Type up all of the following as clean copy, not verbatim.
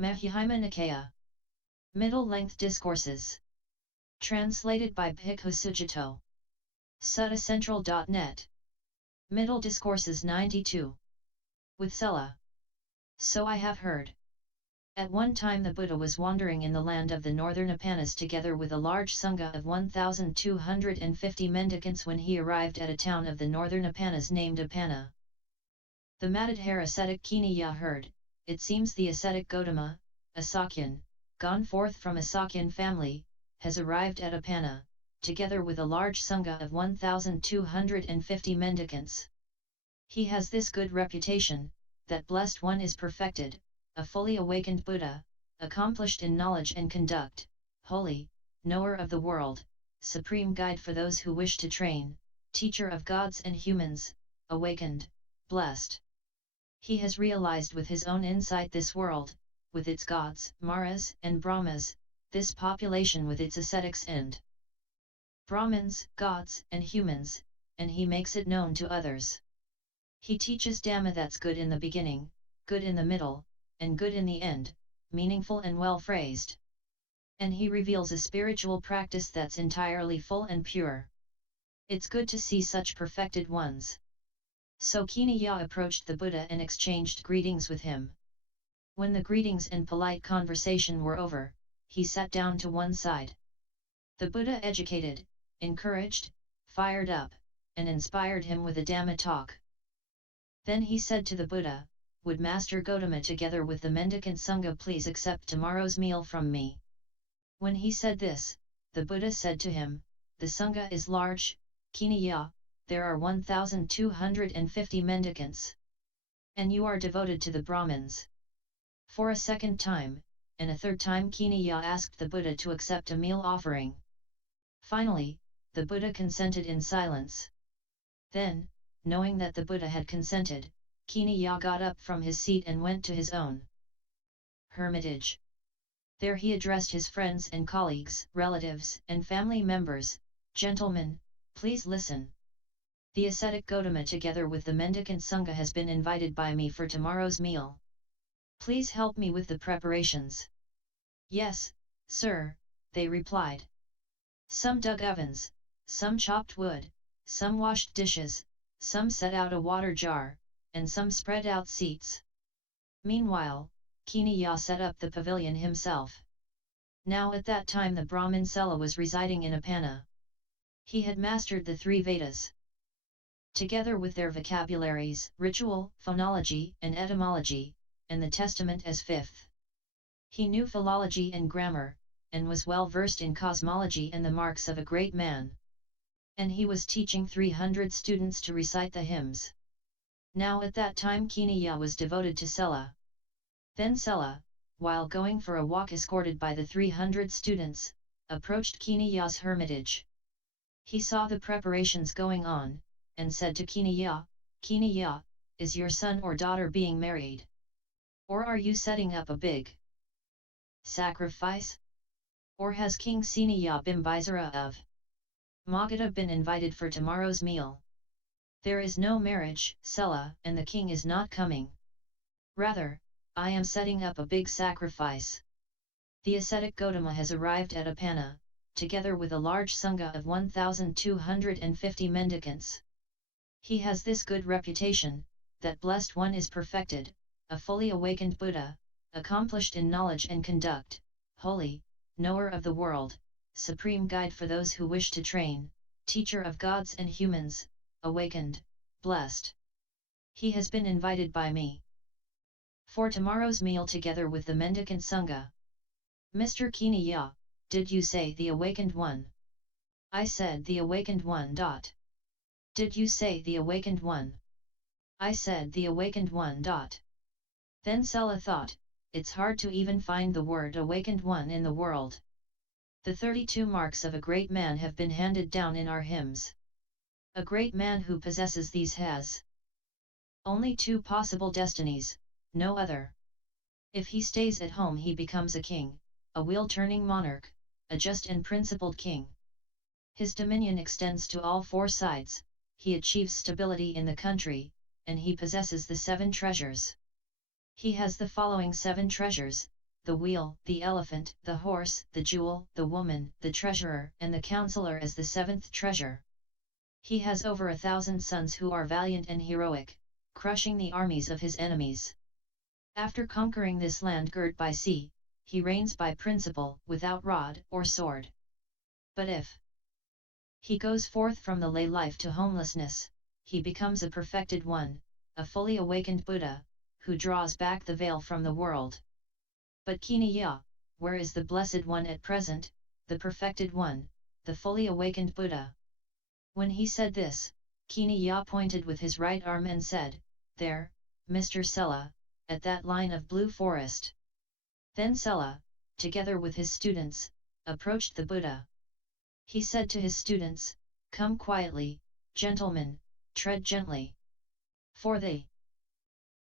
Mahihima Nikaya. Middle-length discourses. Translated by Bhikkhu Sujito. Suttacentral.net. Middle Discourses 92. With Sela. So I have heard. At one time the Buddha was wandering in the land of the northern Apanas together with a large sangha of 1,250 mendicants when he arrived at a town of the northern Apanas named Apana. The Matadhara ascetic Kiniya heard, it seems the ascetic Gotama, a Sakyan, gone forth from a Sakyan family, has arrived at Apana, together with a large sangha of 1,250 mendicants. He has this good reputation, that blessed one is perfected, a fully awakened Buddha, accomplished in knowledge and conduct, holy, knower of the world, supreme guide for those who wish to train, teacher of gods and humans, awakened, blessed. He has realized with his own insight this world, with its gods, maras and brahmas, this population with its ascetics and brahmins, gods and humans, and he makes it known to others. He teaches Dhamma that's good in the beginning, good in the middle, and good in the end, meaningful and well phrased. And he reveals a spiritual practice that's entirely full and pure. It's good to see such perfected ones. So Kiniya approached the Buddha and exchanged greetings with him. When the greetings and polite conversation were over, he sat down to one side. The Buddha educated, encouraged, fired up, and inspired him with a Dhamma talk. Then he said to the Buddha, "Would Master Gotama together with the mendicant Sangha please accept tomorrow's meal from me?" When he said this, the Buddha said to him, "The Sangha is large, Kiniya, there are 1,250 mendicants. And you are devoted to the Brahmins." For a second time, and a third time Kiniya asked the Buddha to accept a meal offering. Finally, the Buddha consented in silence. Then, knowing that the Buddha had consented, Kiniya got up from his seat and went to his own hermitage. There he addressed his friends and colleagues, relatives and family members, "Gentlemen, please listen. The ascetic Gotama together with the mendicant Sangha has been invited by me for tomorrow's meal. Please help me with the preparations." "Yes, sir," they replied. Some dug ovens, some chopped wood, some washed dishes, some set out a water jar, and some spread out seats. Meanwhile, Kiniya set up the pavilion himself. Now at that time the Brahmin Sela was residing in Apana. He had mastered the three Vedas, together with their vocabularies, ritual, phonology and etymology, and the Testament as fifth. He knew philology and grammar, and was well versed in cosmology and the marks of a great man. And he was teaching 300 students to recite the hymns. Now at that time Kiniya was devoted to Sela. Then Sela, while going for a walk escorted by the 300 students, approached Kiniya's hermitage. He saw the preparations going on, and said to Kiniya, "Kiniya, is your son or daughter being married? Or are you setting up a big sacrifice? Or has King Siniya Bimbisara of Magadha been invited for tomorrow's meal? There is no marriage, Sela, and the king is not coming. Rather, I am setting up a big sacrifice. The ascetic Gotama has arrived at Apana, together with a large sangha of 1,250 mendicants. He has this good reputation, that blessed one is perfected, a fully awakened Buddha, accomplished in knowledge and conduct, holy, knower of the world, supreme guide for those who wish to train, teacher of gods and humans, awakened, blessed. He has been invited by me for tomorrow's meal together with the mendicant Sangha." "Mr. Kiniya, did you say the awakened one?" "I said the awakened one. "Did you say the awakened one?" "I said the awakened one. Then Sela thought, it's hard to even find the word awakened one in the world. The 32 marks of a great man have been handed down in our hymns. A great man who possesses these has only 2 possible destinies, no other. If he stays at home he becomes a king, a wheel-turning monarch, a just and principled king. His dominion extends to all 4 sides, he achieves stability in the country, and he possesses the 7 treasures. He has the following 7 treasures, the wheel, the elephant, the horse, the jewel, the woman, the treasurer, and the counselor as the seventh treasure. He has over 1,000 sons who are valiant and heroic, crushing the armies of his enemies. After conquering this land girt by sea, he reigns by principle, without rod or sword. But if he goes forth from the lay life to homelessness, he becomes a perfected one, a fully awakened Buddha, who draws back the veil from the world. But Kinaya, where is the Blessed One at present, the perfected one, the fully awakened Buddha? When he said this, Kinaya pointed with his right arm and said, "There, Mr. Sela, at that line of blue forest." Then Sela, together with his students, approached the Buddha. He said to his students, "Come quietly, gentlemen, tread gently. For the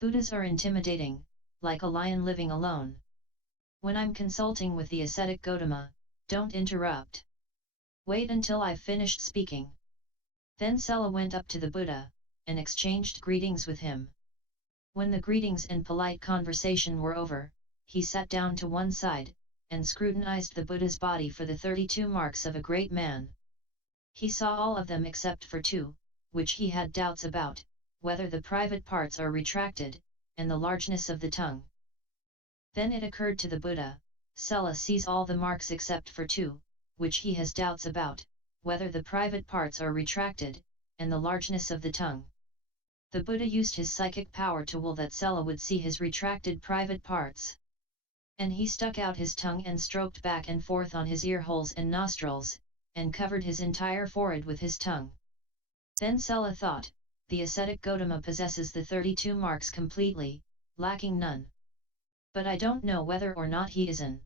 Buddhas are intimidating, like a lion living alone. When I'm consulting with the ascetic Gotama, don't interrupt. Wait until I've finished speaking." Then Sela went up to the Buddha, and exchanged greetings with him. When the greetings and polite conversation were over, he sat down to one side, and scrutinized the Buddha's body for the 32 marks of a great man. He saw all of them except for 2, which he had doubts about, whether the private parts are retracted, and the largeness of the tongue. Then it occurred to the Buddha, Sela sees all the marks except for 2, which he has doubts about, whether the private parts are retracted, and the largeness of the tongue. The Buddha used his psychic power to will that Sela would see his retracted private parts. And he stuck out his tongue and stroked back and forth on his ear holes and nostrils, and covered his entire forehead with his tongue. Then Sela thought, the ascetic Gotama possesses the 32 marks completely, lacking none. But I don't know whether or not he is an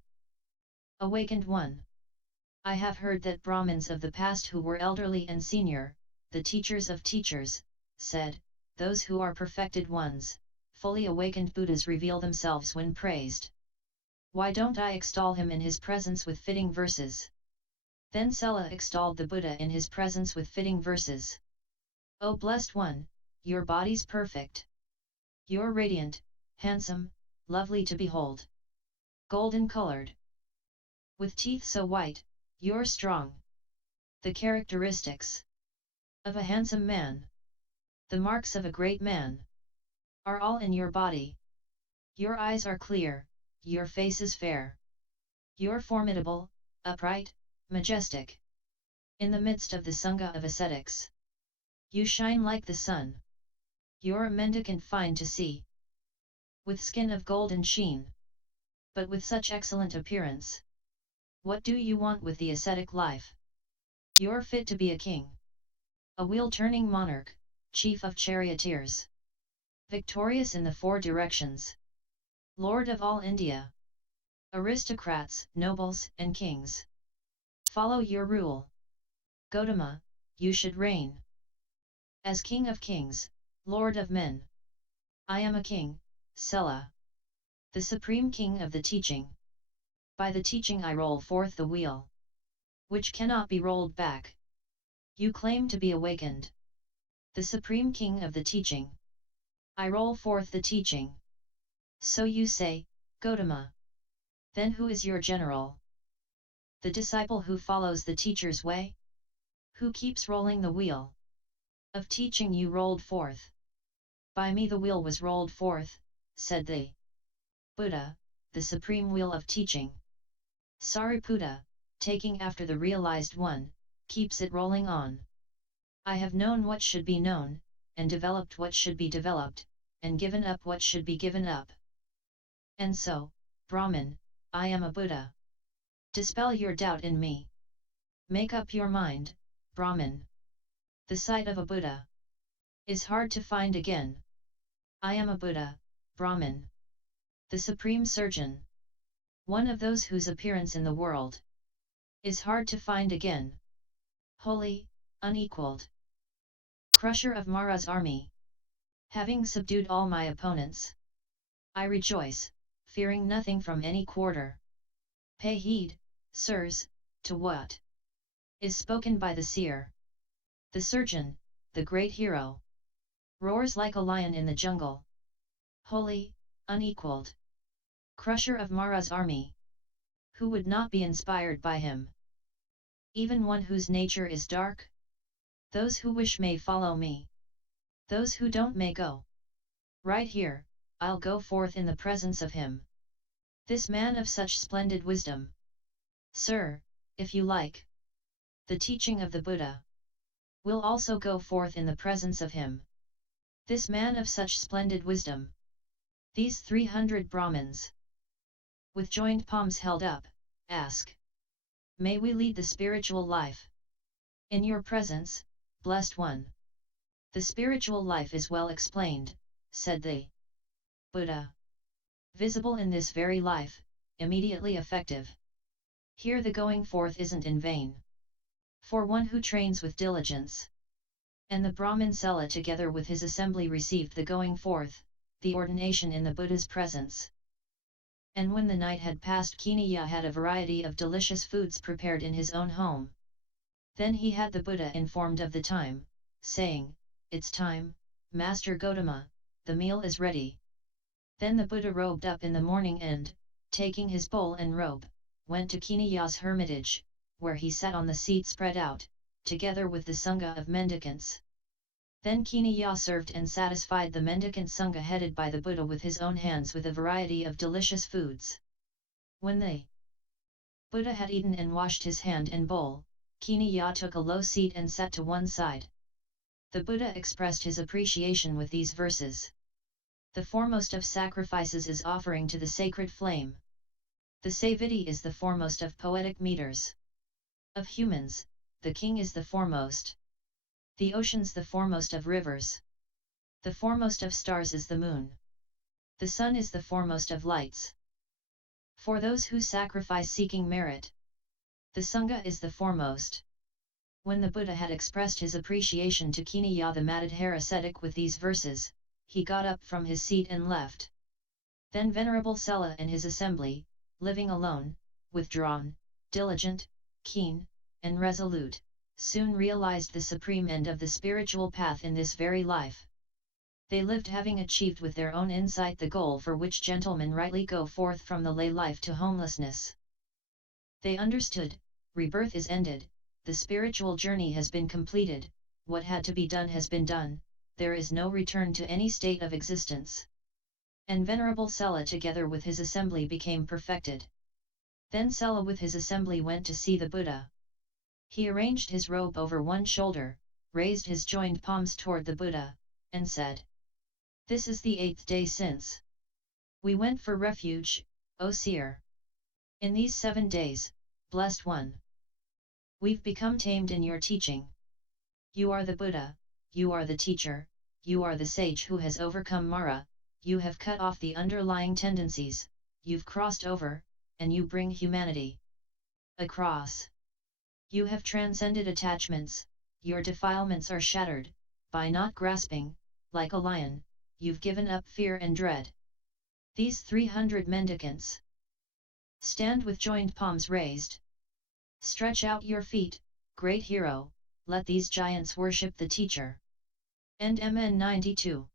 awakened one. I have heard that Brahmins of the past who were elderly and senior, the teachers of teachers, said, those who are perfected ones, fully awakened Buddhas reveal themselves when praised. Why don't I extol him in his presence with fitting verses? Then Sela extolled the Buddha in his presence with fitting verses. O blessed one, your body's perfect. You're radiant, handsome, lovely to behold. Golden colored. With teeth so white, you're strong. The characteristics of a handsome man, the marks of a great man, are all in your body. Your eyes are clear, your face is fair. You're formidable, upright, majestic. In the midst of the Sangha of ascetics, you shine like the sun. You're a mendicant fine to see, with skin of golden sheen, but with such excellent appearance. What do you want with the ascetic life? You're fit to be a king, a wheel-turning monarch, chief of charioteers, victorious in the 4 directions, lord of all India. Aristocrats, nobles, and kings follow your rule. Gotama, you should reign as king of kings, lord of men. I am a king, Sela, the supreme king of the teaching. By the teaching I roll forth the wheel, which cannot be rolled back. You claim to be awakened, the supreme king of the teaching. I roll forth the teaching. So you say, Gotama. Then who is your general? The disciple who follows the teacher's way? Who keeps rolling the wheel of teaching you rolled forth? By me the wheel was rolled forth, said the Buddha, the supreme wheel of teaching. Sariputta, taking after the realized one, keeps it rolling on. I have known what should be known, and developed what should be developed, and given up what should be given up. And so, Brahmin, I am a Buddha. Dispel your doubt in me. Make up your mind, Brahmin. The sight of a Buddha is hard to find again. I am a Buddha, Brahmin, the supreme surgeon. One of those whose appearance in the world is hard to find again. Holy, unequaled, crusher of Mara's army. Having subdued all my opponents, I rejoice, fearing nothing from any quarter. Pay heed, sirs, to what is spoken by the seer. The surgeon, the great hero, roars like a lion in the jungle. Holy, unequaled, crusher of Mara's army. Who would not be inspired by him? Even one whose nature is dark? Those who wish may follow me. Those who don't may go. Right here, I'll go forth in the presence of him. This man of such splendid wisdom. Sir, if you like. The teaching of the Buddha will also go forth in the presence of him. This man of such splendid wisdom. These 300 Brahmins, with joined palms held up, ask. May we lead the spiritual life? In your presence, blessed one. The spiritual life is well explained, said the Buddha. Visible in this very life, immediately effective. Here the going forth isn't in vain. For one who trains with diligence. And the Brahmin Sela together with his assembly received the going forth, the ordination in the Buddha's presence. And when the night had passed, Kiniya had a variety of delicious foods prepared in his own home. Then he had the Buddha informed of the time, saying, "It's time, Master Gotama, the meal is ready." Then the Buddha robed up in the morning and, taking his bowl and robe, went to Kiniya's hermitage, where he sat on the seat spread out, together with the Sangha of mendicants. Then Kiniya served and satisfied the mendicant Sangha headed by the Buddha with his own hands with a variety of delicious foods. When the Buddha had eaten and washed his hand and bowl, Kiniya took a low seat and sat to one side. The Buddha expressed his appreciation with these verses. The foremost of sacrifices is offering to the sacred flame. The Saviti is the foremost of poetic meters. Of humans, the king is the foremost. The oceans the foremost of rivers. The foremost of stars is the moon. The sun is the foremost of lights. For those who sacrifice seeking merit, the Sangha is the foremost. When the Buddha had expressed his appreciation to Kiniya the matted hair ascetic with these verses, he got up from his seat and left. Then Venerable Sela and his assembly, living alone, withdrawn, diligent, keen, and resolute, soon realized the supreme end of the spiritual path in this very life. They lived having achieved with their own insight the goal for which gentlemen rightly go forth from the lay life to homelessness. They understood, rebirth is ended, the spiritual journey has been completed, what had to be done has been done, there is no return to any state of existence. And Venerable Sela together with his assembly became perfected. Then Sela with his assembly went to see the Buddha. He arranged his robe over one shoulder, raised his joined palms toward the Buddha, and said, "This is the 8th day since we went for refuge, O seer. In these 7 days, blessed one, we've become tamed in your teaching. You are the Buddha, you are the teacher, you are the sage who has overcome Mara, you have cut off the underlying tendencies, you've crossed over, and you bring humanity across. You have transcended attachments, your defilements are shattered, by not grasping, like a lion, you've given up fear and dread. These 300 mendicants stand with joined palms raised. Stretch out your feet, great hero, let these giants worship the teacher." End MN 92.